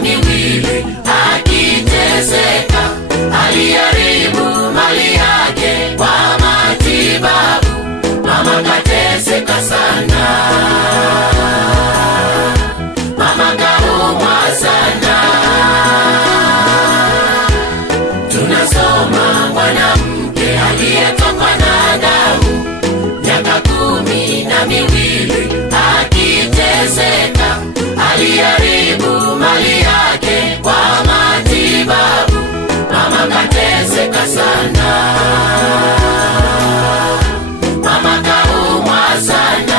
miwili akiteseka, aliharibu mali yake kwa matibabu. Mama kateseka sana, mama kaumwa sana. Tunasoma mwanamke aliyetokwa na damu miaka 12 akiteseka, aliharibu mali yake kwa matibabu. Mama kateseka sana, mama kaumwa sana.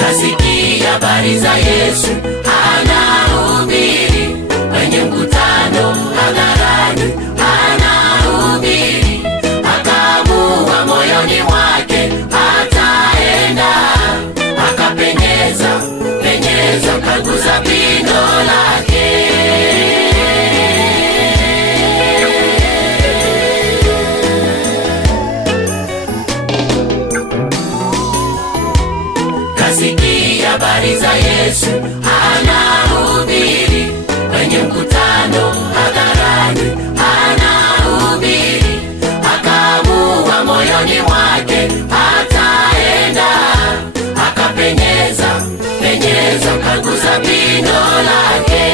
Kasikia habari za Yesu anahubiri kwenye mkutano hadharani, anahubiri. Akaamua moyoni mwake ataenda, akapenyeza kaguza pindo lake. Kasikia habari za Yesu anahubiri kwenye mkutano hadharani, anahubiri. Akaamua moyoni mwake ataenda, akapenyeza kaguza pindo lake.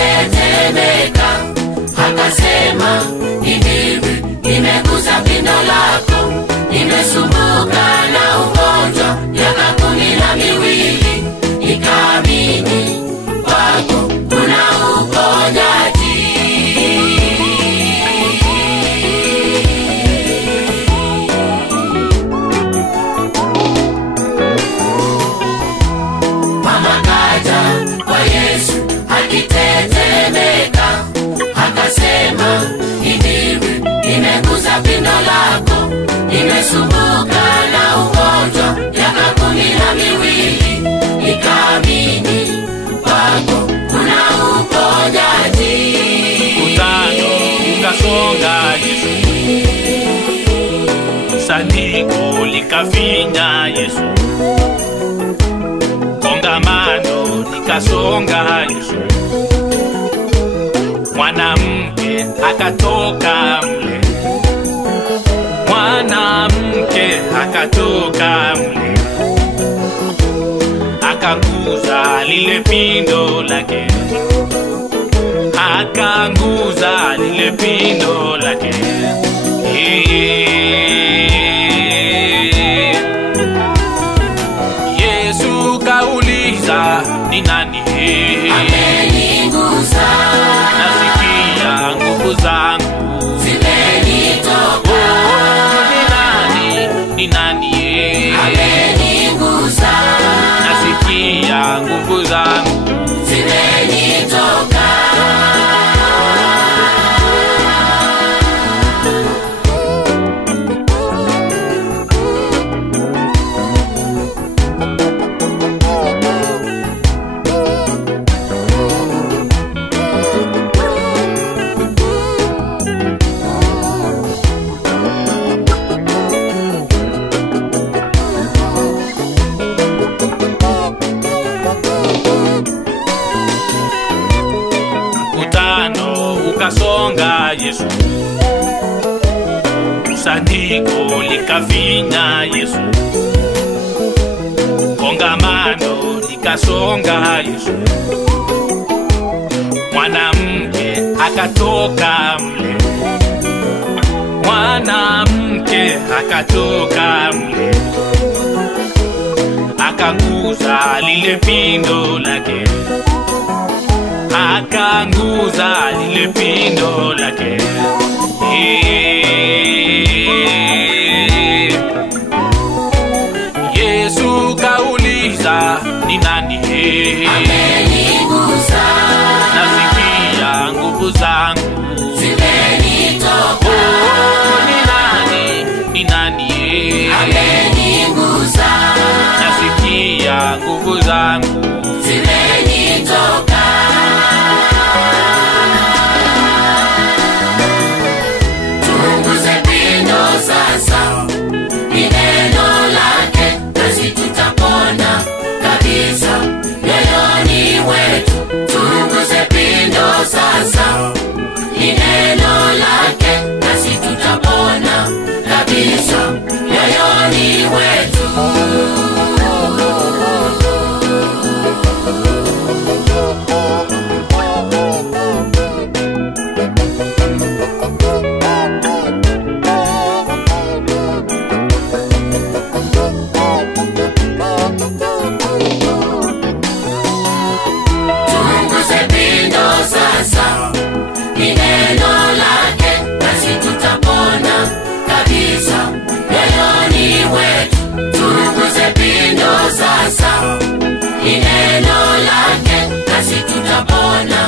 Alitetemeka, akasema, ni mimi, nimegusa pindo lako. Nimesumbuka na ugonjwa miaka 12, nikaamini kwako kuna uponyaji. Mama kaja kwa Yesu akitetemeka, akasema, ni mimi, nimegusa pindo lako. Nimesumbuka na ugonjwa miaka 12, nikaamini kwako kuna uponyaji. Mkutano ukasonga Yesu, kusanyiko likafinya Yesu, kongamano likasonga Yesu. Mwanamke akatoka mle, mwanamke akatoka mle, akaguza lile pindo lake, akaguza lile pindo lake. Yesu kauliza, ni nani amenigusa? Nasikia nguvu zangu zimenitoka. Ni nani amenigusa? Nasikia nguvu zangu zimenitoka. Ukasonga Yesu, kusanyiko likafinya Yesu, kongamano likasonga Yesu. Mwanamke akatoka mle, mwanamke akatoka mle, akaguza lile pindo lake, akaguza lile pindo lake. zimenitoka. Ni nani amenigusa? Nasikia nguvu zangu zimenitoka. Tupunguze pindo sasa, ni neno lake, nasi tutapona kabisa moyoni mwetu. Tupunguze pindo sasa, ni neno lake, nasi tutapona kabisa moyoni mwetu. Tupunguze pindo sasa, ni neno lake, nasi tutapona kabisa moyoni mwetu. Tupunguze pindo sasa, ni neno lake, nasi tutapona